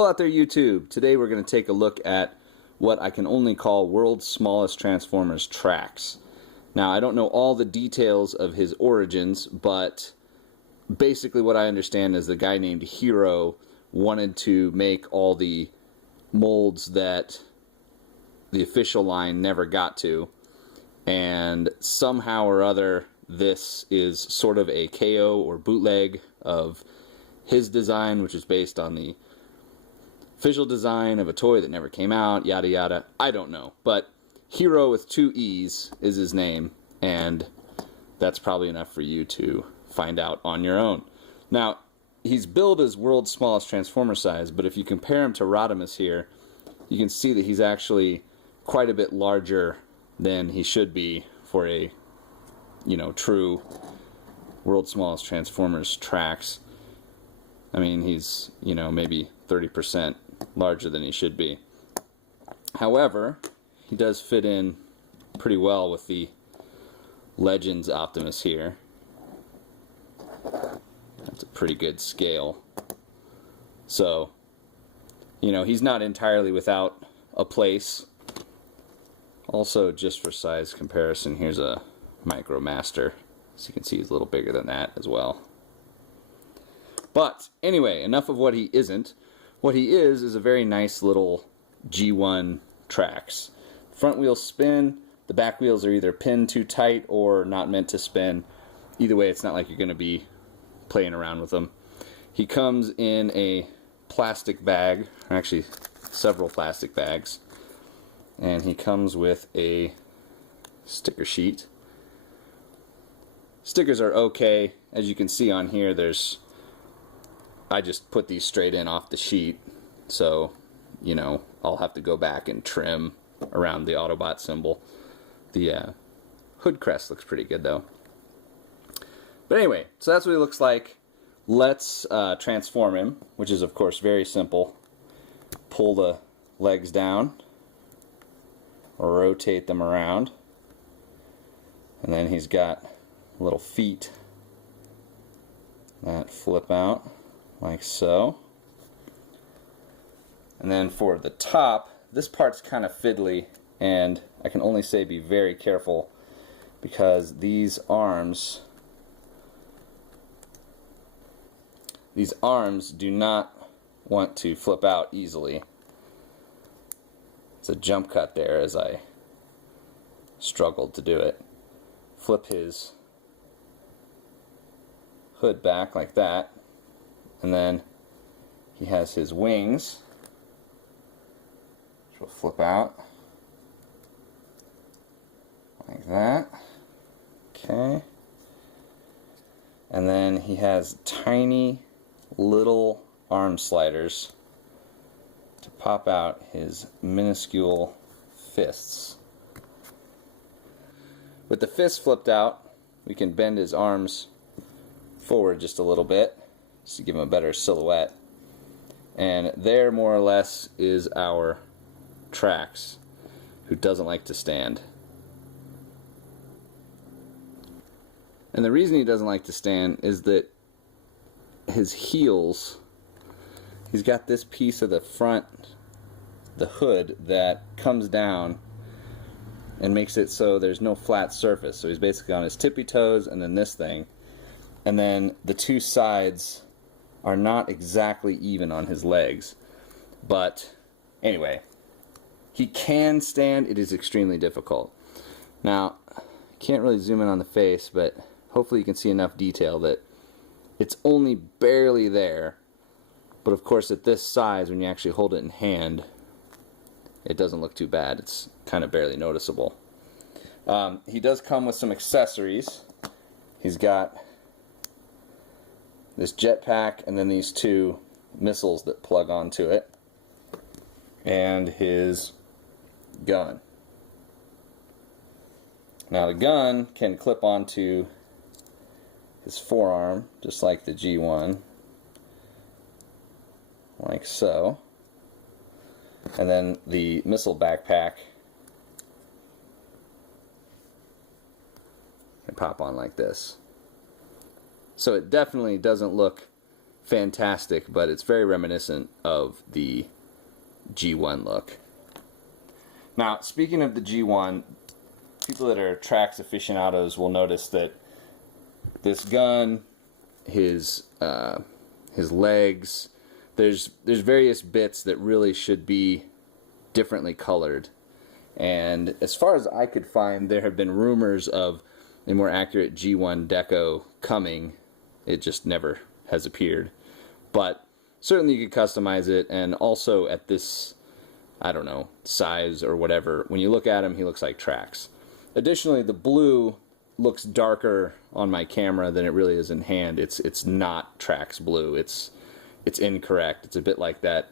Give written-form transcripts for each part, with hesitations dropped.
Hello out there, YouTube. Today we're going to take a look at what I can only call world's smallest Transformers tracks. Now, I don't know all the details of his origins, but basically what I understand is the guy named Hero wanted to make all the molds that the official line never got to, and somehow or other this is sort of a KO or bootleg of his design, which is based on the official design of a toy that never came out, yada yada. I don't know, but Hero with 2 E's is his name, and that's probably enough for you to find out on your own. Now, he's billed as world's smallest Transformer size, but if you compare him to Rodimus here, you can see that he's actually quite a bit larger than he should be for a, true world's smallest Transformers tracks. I mean, he's, maybe 30% larger than he should be. However, he does fit in pretty well with the Legends Optimus here. That's a pretty good scale. So, he's not entirely without a place. Also, just for size comparison, here's a MicroMaster. So you can see he's a little bigger than that as well. But anyway, enough of what he isn't. What he is a very nice little G1 tracks. Front wheels spin, the back wheels are either pinned too tight or not meant to spin. Either way, it's not like you're going to be playing around with them. He comes in a plastic bag, or actually several plastic bags, and he comes with a sticker sheet. Stickers are okay. As you can see on here, I just put these straight in off the sheet, so I'll have to go back and trim around the Autobot symbol. The hood crest looks pretty good though. But anyway, so that's what he looks like. Let's transform him, which is of course very simple. Pull the legs down, rotate them around, and then he's got little feet that flip out like so. And then for the top, this part's kind of fiddly, and I can only say be very careful because these arms do not want to flip out easily. It's a jump cut there as I struggled to do it. Flip his hood back like that, and then he has his wings, which will flip out like that. Okay. And then he has tiny little arm sliders to pop out his minuscule fists. With the fists flipped out, we can bend his arms forward just a little bit just to give him a better silhouette. And there, more or less, is our Tracks, who doesn't like to stand. And the reason he doesn't like to stand is that his heels, he's got this piece of the front, the hood, that comes down and makes it so there's no flat surface. So he's basically on his tippy toes and then this thing. And then the two sides are not exactly even on his legs. But anyway, he can stand. It is extremely difficult. Now, can't really zoom in on the face, but hopefully you can see enough detail that it's only barely there. But of course, at this size, when you actually hold it in hand, it doesn't look too bad. It's kind of barely noticeable. He does come with some accessories. He's got this jetpack and then these 2 missiles that plug onto it, and his gun. Now the gun can clip onto his forearm just like the G1, like so, and then the missile backpack can pop on like this. So it definitely doesn't look fantastic, but it's very reminiscent of the G1 look. Now, speaking of the G1, people that are Tracks aficionados will notice that this gun, his legs, there's various bits that really should be differently colored. And as far as I could find, there have been rumors of a more accurate G1 deco coming. It just never has appeared. But certainly you could customize it, and also at this, I don't know, size or whatever, when you look at him, he looks like Tracks. Additionally, the blue looks darker on my camera than it really is in hand. It's not Tracks blue. It's incorrect. It's a bit like that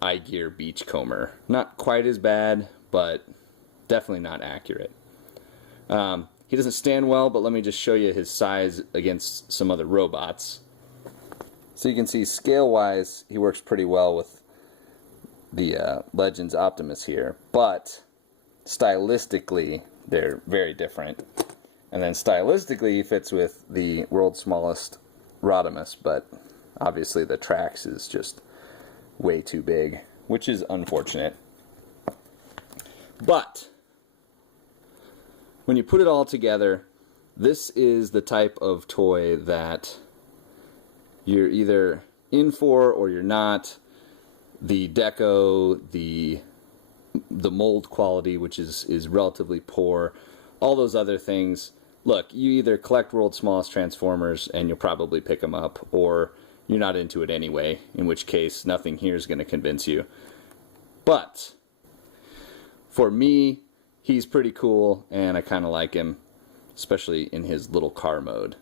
iGear Beachcomber. Not quite as bad, but definitely not accurate. He doesn't stand well, but let me just show you his size against some other robots. So you can see scale-wise, he works pretty well with the Legends Optimus here, but stylistically, they're very different. And then stylistically, he fits with the world's smallest Rodimus, but obviously the Tracks is just way too big, which is unfortunate. But when you put it all together, this is the type of toy that you're either in for or you're not. The deco, the mold quality, which is relatively poor, all those other things. Look, you either collect World's Smallest Transformers and you'll probably pick them up, or you're not into it anyway, in which case nothing here is going to convince you. But for me, he's pretty cool, and I kind of like him, especially in his little car mode.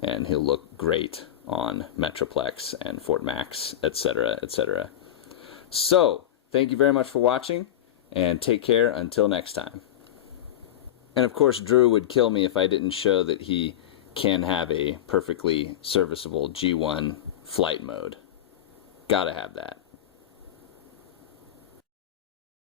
And he'll look great on Metroplex and Fort Max, etc., etc. So, thank you very much for watching, and take care until next time. And of course, Drew would kill me if I didn't show that he can have a perfectly serviceable G1 flight mode. Gotta have that.